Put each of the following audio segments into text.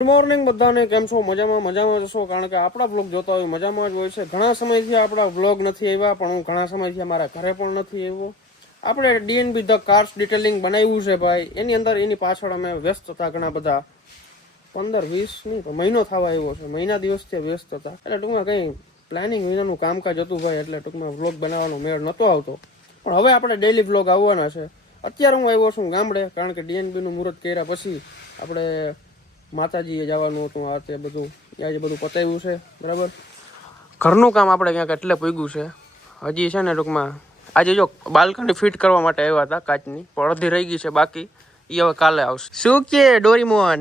Good morning બધાને, કેમ છો? મજામાં જશો, કારણ કે આપણા બ્લોગ જોતા હોય મજામાં જ હોય છે. ઘણા સમયથી આપણા બ્લોગ નથી આવ્યા, પણ હું ઘણા સમયથી અમારા ઘરે પણ નથી આવ્યો. આપણે ડીએનબી ધ કાર્સ ડિટેલિંગ બનાવ્યું છે ભાઈ, એની અંદર એની પાછળ અમે વ્યસ્ત હતા ઘણા બધા. 15-20 નહીં તો મહિનો થવા આવ્યો છે, મહિના દિવસથી વ્યસ્ત હતા. એટલે ટૂંકમાં કંઈ પ્લાનિંગ વિનાનું કામકાજ હતું ભાઈ, એટલે ટૂંકમાં વ્લોગ બનાવવાનો મેળ નહોતો આવતો. પણ હવે આપણે ડેઈલી વ્લોગ આવવાના છે. અત્યારે હું આવ્યો છું ગામડે, કારણ કે ડીએનબીનું મુહૂર્ત કર્યા પછી આપણે માતાજીએ જવાનું હતું. આ તે બધું આજે બધું પતાવ્યું છે બરાબર. ઘરનું કામ આપણે ક્યાંક એટલે પૂગ્યું છે હજી છે ને. ટૂંકમાં આજે જો બાલ્કની ફિટ કરવા માટે આવ્યા હતા કાચની, પણ અડધી રહી ગઈ છે બાકી, એ હવે કાલે આવશે. શું કે ડોરીમોન?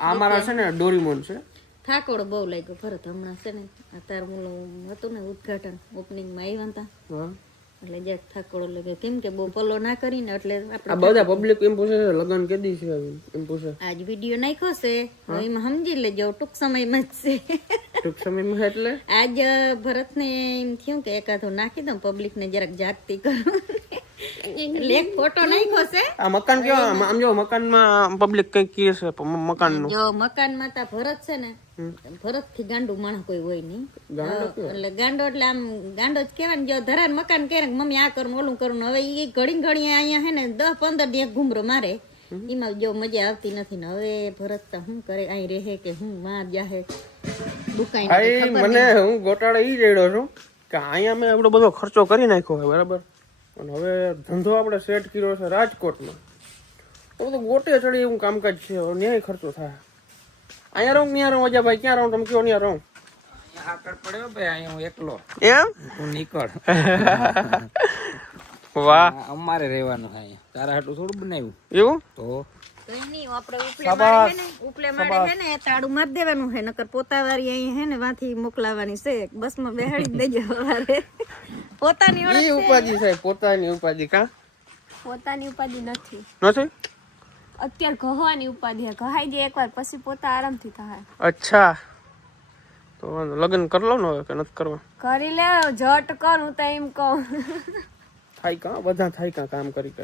આ મારા છે ને ડોરીમોન છે. થાકોડો બહુ લાગ્યો ભરત હમણાં છે ને, અત્યારે હતું ને ઉદઘાટન ઓપનિંગમાં આવ્યા હતા એટલે જ્યાંક થાકોડો લાગ્યો. કેમ કે બહુ પલો ના કરીને એટલે આ બધા પબ્લિક એમ પૂછે છે લગન કેદી છે એમ પૂછે. આજ વિડીયો નાખ્યો છે એમાં સમજી લેજો, ટૂંક સમયમાં જ છે. ટૂંક સમયમાં એટલે આજ ભરતને એમ થયું કે એકાદો નાખી દઉં, પબ્લિક ને જરાક જાગતી કરું. એક ફોટો નાખ્યો છે. આ મકાન કેવા? આમ જો મકાનમાં પબ્લિક કઈ કહે છે મકાનનું. જો મકાનમાં તા ભરત છે ને, ભરત થી ગાંડું માણસ કોઈ હોય નહીં. એટલે ગાંડો એટલે આમ ગાંડો જ કેવાય ને. જો ધરાન મકાન કે મમ્મી આ કરું ઓલું કરું, હવે એ ઘડી અહીંયા હે ને 10-15 દી ઘૂમરો મારે, એમાં જો મજા આવતી નથી ને. હવે ભરત શું કરે, અહીં રહે કે હું માં જાહે દુકાન. મને હું ગોટાળે ઈ રેડ્યો છું કે અહીંયા મેં આપણો બધો ખર્ચો કરી નાખ્યો છે બરાબર, અને હવે ધંધો આપણે સેટ કર્યો છે રાજકોટમાં. તો બધું ગોટે ચડી એવું કામકાજ છે, હવે ન્યાય ખર્ચો થાય. અહીંયા રહું ત્યાં રહું? અજા ભાઈ ક્યાં રહું? તમે કયો ત્યાં રહું? આગળ પડ્યો ભાઈ, અહીંયા હું એકલો. એમ? તું નીકળ. વાહ, અમારે રહેવાનું છે અહીંયા, તારા હાટું થોડું બનાવ્યું એવું? તો ઉપલે માળે હે ને તાળું માર દેવાનું હે, નકર પોતાવાળી અહીં હે ને વાથી મોકલાવાની છે. બસમાં બેહાડી દેજો સવારે. પોતાની ઈ ઉપાધિ છે, પોતાની ઉપાધિ. કા પોતાની ઉપાધિ નથી, નથી? અત્યારે ગહવાની ઉપાધિ હે. ગહાઈ દે એકવાર પછી પોતા આરામથી થાય. અચ્છા, તો લગ્ન કરી લો ને હવે, કે નથી કરવા? કરી લે જટ કર, હું તો એમ કહું. થાય કા બધા થાય કા કામ કરી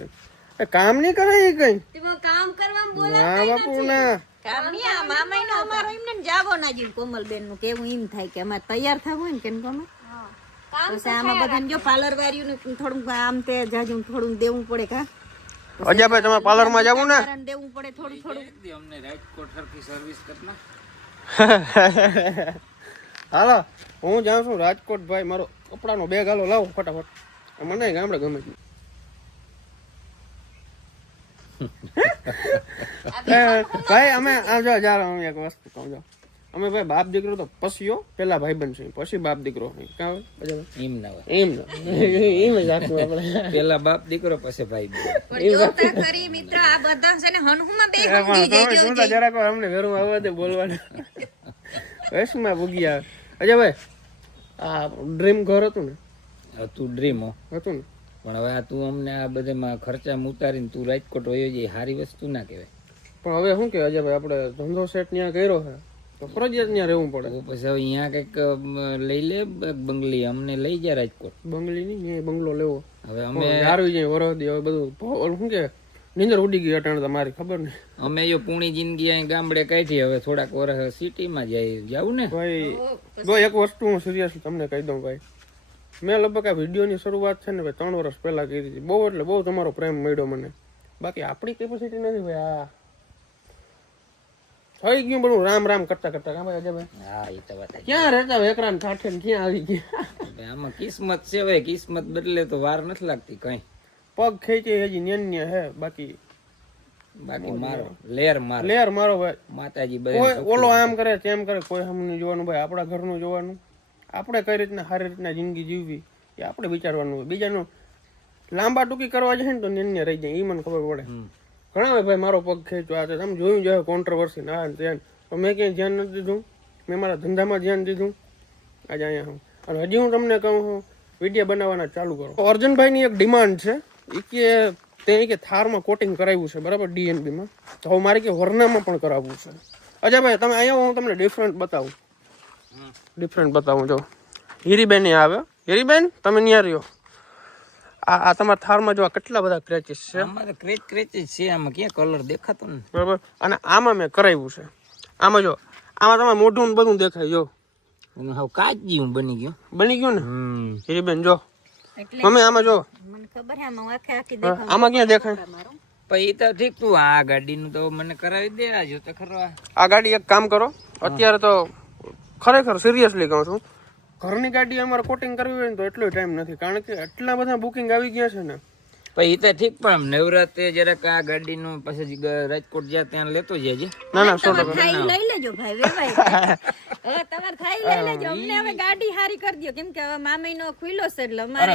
કામ નહીં કરે એ કઈ કામ કરવામાં બોલે ના બાપુ ના. કામ નહીં. આ મામાઈનો અમારો એમને જાવો ના જીવ કોમલબેન નું કેવું એમ થાય કે અમારે તૈયાર થવું હોય ને કેમ કોમે પછી આમાં બધાને જો પાર્લર વાળ્યું ને થોડું આમ તે જાજુ થોડું દેવું પડે. કા અજાભાઈ તમારે પાર્લર માં જવું ને? દેવું પડે થોડું. અમને રાજકોટ સરખી સર્વિસ કરના. હાલો હું જાઉં છું રાજકોટ ભાઈ. મારો કપડાનો બેગ હાલો લાવો ફટાફટ, મને ગામડે ગમે છે. ભાઈ અમે હું એક વસ્તુ કહું છું, અમે ભાઈ બાપ દીકરો તો પછી પેલા ભાઈ બનશે, પછી બાપ દીકરો. એમ ના હોય, એમ એમ જ રાખવું આપણે. પેલા બાપ દીકરો પછી ભાઈ. મિત્ર આ બધા છે ને હનહુમાં બે જરાક અમને ઘરમાં આવવા દે બોલવાનું. વૈષ્ણમાં ભૂગ્યા અજયભાઈ, આ ડ્રીમ ઘર હતું ને? તું ડ્રીમ હતું ને, પણ હવે આ તું અમને આ બધામાં ખર્ચામાં ઉતારીને તું રાજકોટ વયો જાય, સારી વસ્તુ ના કહેવાય. પણ હવે શું કે અજયભાઈ, આપણે ધંધો સેટ ત્યાં કર્યો છે તો ફરજિયાત ત્યાં રહેવું પડે. તો પછી હવે અહીંયા કઈક લઈ લે બંગલી, અમને લઈ જાય રાજકોટ. બંગલી નહીં, બંગલો લેવો. હવે અમે આવી જાય વરદી, હવે બધું શું કે નીંદર ઉડી ગઈ અટાણે તમારી ખબર નહીં. અમે જો પૂણી જિંદગી અહીં ગામડે કાઢી, હવે થોડાક વર્ષ સિટીમાં જવું ને ભાઈ. જો એક વસ્તુ હું સિરિયસ તમને કહી દઉં ભાઈ, મેં લગભગ આ વિડીયોની શરૂઆત છે ને ભાઈ 3 વર્ષ પહેલા કરી હતી. બહુ એટલે બહુ તમારો પ્રેમ મળ્યો મને. બાકી આપણી કેપેસિટી નથી ભાઈ. આ થઈ ગયું બધું રામ રામ કરતા કામ ભાઈ. અજયભાઈ હા એ તો વાત ક્યાં રહેતા વેકરાન ઠાઠે ને ક્યાં આવી ગયા? આમાં કિસ્મત છે ભાઈ, કિસ્મત બદલે તો વાર નથી લાગતી કઈ. પગ ખેંચે હજી ન્યન્ય હે, બાકી મારો લેર મારો ભાઈ. માતાજી કોઈ ઓલો આમ કરે તેમ કરે, કોઈ હમ નહીં જોવાનું ભાઈ, આપણા ઘરનું જોવાનું. આપણે કઈ રીતના સારી રીતના જિંદગી જીવવી એ આપણે વિચારવાનું હોય. બીજાનું લાંબા ટૂંકી કરવા જાય ને તો ન્યન્ય રહી જાય, એ મને ખબર પડે. ઘણા હોય ભાઈ મારો પગ ખેંચવા છે, તમે જોયું જાય કોન્ટ્રોવર્સી ના ધ્યાન, તો મેં ક્યાંય ધ્યાન નથી દીધું. મેં મારા ધંધામાં ધ્યાન દીધું. આજે અહીંયા હું અને હજી હું તમને કહું છું વિડીયો બનાવવાના ચાલુ કરો. અર્જુનભાઈની એક ડિમાન્ડ છે, એ કે તે કે થારમાં કોટિંગ કરાવ્યું છે બરાબર ડીએનબીમાં, તો હવે મારે કે વરનામાં પણ કરાવવું છે. અજયભાઈ તમે અહીંયા હું તમને ડિફરન્ટ બતાવું. જો હીરીબેન આવે. હીરીબેન તમે ન્યા રહ્યો. આ તમારા થારમાં જો આ કેટલા બધા ક્રેચીસ છે આમાં તો ક્રેચ જ છે, આમાં ક્યાં કલર દેખાતો ને. બરાબર. અને આમાં મેં કરાવ્યું છે, આમાં જો આમાં તમારે મોઢું ને બધું દેખાય. જો હવે કાચજી બની ગયું. બની ગયું ને હીરીબેન. જો એટલે મમ્મી આમાં જો મને ખબર છે આમાં આખી દેખાય. આમાં ક્યાં દેખાય? પછી તો ઠીક, તું આ ગાડીનું તો મને કરાવી દે. આ જો તો ખરો. આ ગાડી એક કામ કરો, અત્યારે તો ખરેખર સિરિયસલી કહું છું, ઘરની ગાડી અમારે કોટિંગ કરવી હોય ને તો એટલો ટાઈમ નથી, કારણ કે એટલા બધા બુકિંગ આવી ગયા છે ને. પછી તો ઠીક, પણ નવરાત્રે જરાક આ ગાડીનું પછી રાજકોટ જ્યાં ત્યાં લેતો જજે. ના ના સો તમારે થાય લઈ લેજો ભાઈ, વેવાય. હવે તમારે થાય લઈ લેજો. અમને હવે ગાડી હારી કરી દો, કેમ કે હવે મામીનો ખુલ્લો છે એટલે અમારે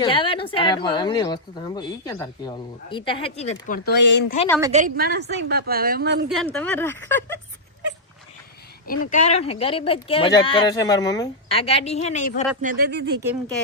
જવાનું છે. એમની વસ્તુ તો સાંભળ, ઈ ક્યાં તાર કહેવાનું હોય? ઈ તો સાચી વાત, પણ તો એમ થાય ને અમે ગરીબ માણસ છે બાપા, હવે અમારું ધ્યાન તમારે રાખવાનું છે. એનું કારણ હે ગરીબ જ કહેવાય. મજાક કરે છે મારી મમ્મી. આ ગાડી હે ને એ ભરતને દે દીધી, કેમ કે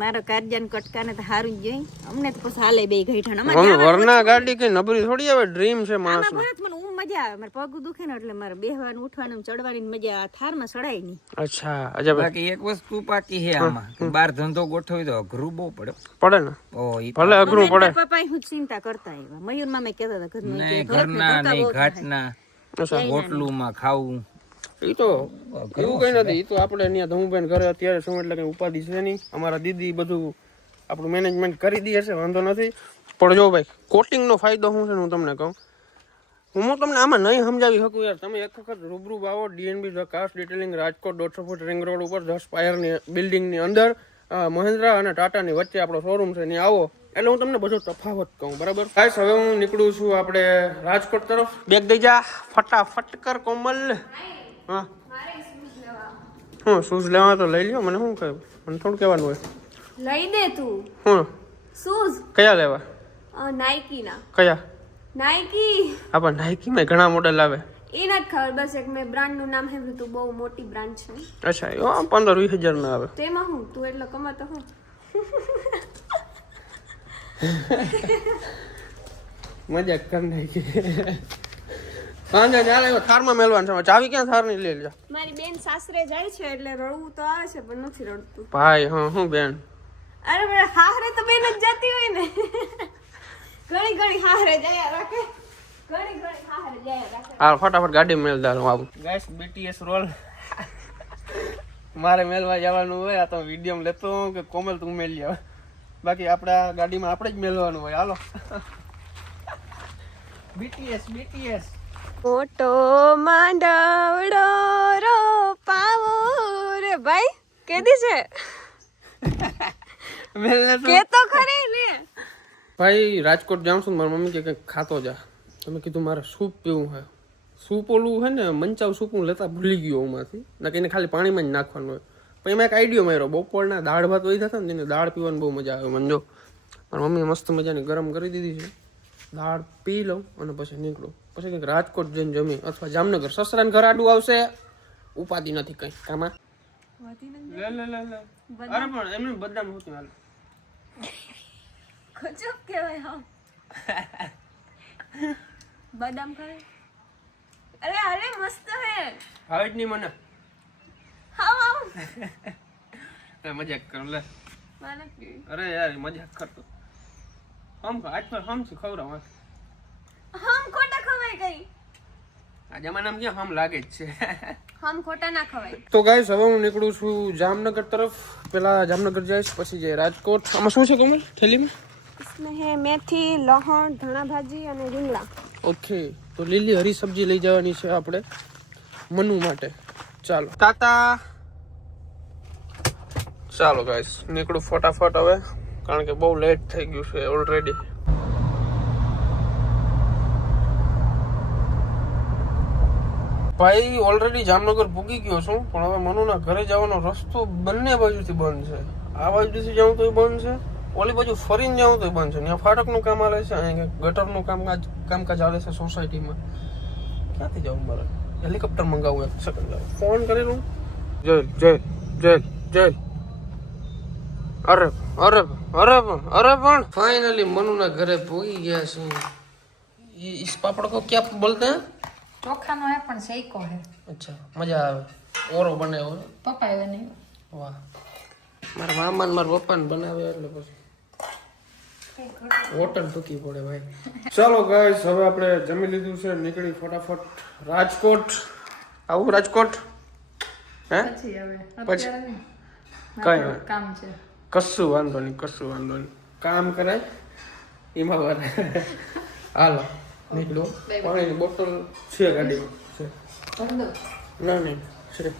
મારો કારજાન કટકાને તો સારું જ જોઈ. અમને તો પછી હાલે બે ગઈઠાણ. મમ્મી વરના ગાડી કઈ નબળી થોડી આવે, ડ્રીમ છે માણસ. ભરત મને ઊંઘ મજા આવે, મારે પગ દુખે ને એટલે મારે બેહવાનું ઉઠવાનું ચડવાની મજા આ થારમાં સડાય નહીં. અચ્છા અજબ. બાકી એક વસ્તુ પાકી છે આમાં, બાર ધંધો ગોઠવી તો અઘરું બહુ પડે. પડે ને, ઓ ઈ ભલે અઘરું પડે. પપ્પા હું ચિંતા કરતા આવ્યા. મયુર મામે કહેતા હતા ઘરમાં નહીં, ઘરના નહીં ઘાટના હોટલુમાં ખાવું. ઈ તો એવું કઈ નથી. ઈ તો આપણે અહીંયા ધમુભાઈ ઘરે અત્યારે શું એટલે કઈ ઉપાધિ છે નહીં. અમારા દીદી બધું આપણું મેનેજમેન્ટ કરી દે છે, વાંધો નથી. પણ જો ભાઈ કોટિંગનો ફાયદો શું છે હું તમને કહું, હું તમને આમાં નહીં સમજાવી શકું યાર. તમે એક વખત રૂબરૂ આવો DNB the cast detailing Rajkot 150 foot ring road ઉપર 10 સ્પાયરની બિલ્ડિંગની અંદર મહિન્દ્રા અને ટાટાની વચ્ચે આપણો શોરૂમ છે, ત્યાં આવો એટલે હું તમને બધો તફાવત કહું. બરાબર ગાઈસ, હવે હું નીકળું છું આપણે રાજકોટ તરફ. બેગ દઈ જા ફટાફટ કર કોમલ. હા હું શૂઝ લેવા તો લઈ લ્યો, મને શું કહે, મને થોડું કહેવાનું હોય. લઈ દે તું હું શૂઝ કયા લેવા? નાઇકી ના. કયા? નાઇકી. આપણે નાઇકી માં ઘણા મોડેલ આવે. એ નથી ખબર, બસ એક મેં બ્રાન્ડ નું નામ સાંભળ્યું તું, બહુ મોટી બ્રાન્ડ છે. અચ્છા, 15-20 હજાર ના આવે. તેમાં હું તું એટલો કમાતો હું. મજાક કરી નાખી. સાંજે ચાલે થારમાં મેલવાનું છે. ચાવી ક્યાં થારની લઈ જા. મારી બેન સાસરે જાય છે એટલે રડવું તો આવે છે, પણ નથી રડતું. ભાઈ હા હું બેન. અરે પણ હાહરે તો બેન જ જતી હોય ને. ઘણી ઘણી હાહરે જાય રાખે, ઘણી ઘણી હાહરે જાય રાખે. હા ફટાફટ ગાડી મેલ દાલ હું આવું. ગાઈસ બીટીએસ રોલ મારે મેલવા જવાનું હોય. આ તો વિડીયો લેતો હું કે કોમલ તું મેલ લે, બાકી આપણા ગાડીમાં આપણે જ મેલવાનું હોય. હાલો બીટીએસ બીટીએસ. મોટો માંડવડો રો પાવો રે ભાઈ કેદી છે મેલને કે તો ખરી ને. ભાઈ રાજકોટ જાઉં છું, મારી મમ્મી કે કંઈક ખાતો જા. તમે કીધું મારે સૂપ પીવું છે. સૂપ ઓલું છે ને મંચાવ સૂપ હું લેતા ભૂલી ગયો એમાંથી, ના કે એને ખાલી પાણીમાં જ નાખવાનું હોય. પછી એમાં એક આઈડિયો માર્યો, બપોરના દાળ ભાત વહી હતા ને તેને દાળ પીવાની બહુ મજા આવે મને. જો મારી મમ્મીએ મસ્ત મજાની ગરમ કરી દીધી છે, દાળ પી લઉં અને પછી નીકળું. પછી કંઈક રાજકોટ જઈને જમી, અથવા જામનગર. સસરાને ઘર આડું આવશે, ઉપાધિ નથી કઈ કામાં. લે લે લે લે. અરે પણ એમને બદામ હોતું હાલ. ગજબ કહેવાય. હા બદામ ખાય. અરે અરે મસ્ત હે. હવે જ નહીં મને. હા હા મજાક કરું લે. મને પી. અરે યાર મજાક કરતો. હમ આજ પર હમ થી ખવડાવ. હમ ખોટા ખવાય કઈ. આ જમાનામાં ક્યાં હમ લાગે જ છે. હમ ખોટા ના ખવાય. તો ગાઈસ હવે હું નીકળું છું જામનગર તરફ. પેલા જામનગર જઈશ, પછી જઈ રાજકોટ. આમાં શું છે કોમલ થેલીમાં? इसमें है मेथी, लहण, धना भाजी અને રીંગણા. ઓકે, તો લીલી હરી સબ્જી લઈ જવાની છે આપણે મનુ માટે. ચાલો તાતા. ચાલો ગાઈસ નીકળું ફટાફટ હવે, કારણ કે બહુ લેટ થઈ ગયું છે ઓલરેડી. ભાઈ ઓલરેડી જામનગર પૂગી ગયો છું, પણ હવે મનુના ઘરે જવાનો રસ્તો બંને બાજુથી બંધ છે. આ બાજુથી જાઉં તો બંધ છે, ઓલી બાજુ ફરીને જાઉં તો બંધ છે. ત્યાં ફાટકનું કામ હાલે છે, અહીંયા ગટરનું કામકાજ હાલે છે સોસાયટીમાં. ક્યાંથી જાઉં મારે? હેલિકોપ્ટર મંગાવું. એક સેકન્ડ ફોન કરેલું. Jail jail jail jail. અરે અરે અરે અરે પણ ફાઇનલી મનુના ઘરે પહોંચી ગયા છે. इस पापड़ को क्या बोलते हैं? ચોખાનો હે પણ શેકો હે. અચ્છા મજા આવે. ઓરો બનાવ્યો પપ્પાએ બનાવ્યો. વાહ. મારા મામા ને મારા પપ્પા ને બનાવે એટલે પછી હોટલ ટૂંકી પડે ભાઈ. ચાલો ગાઈસ, હવે આપણે જમી લીધું છે, નીકળી ફટાફટ રાજકોટ. આવું રાજકોટ હે પછી કઈ કામ છે, કશું વાંધો નહીં કામ કરાય એમાં વાર. હાલો નીકળો. પાણીની બોટલ છે ગાડીમાં છે? ના નહીં છે.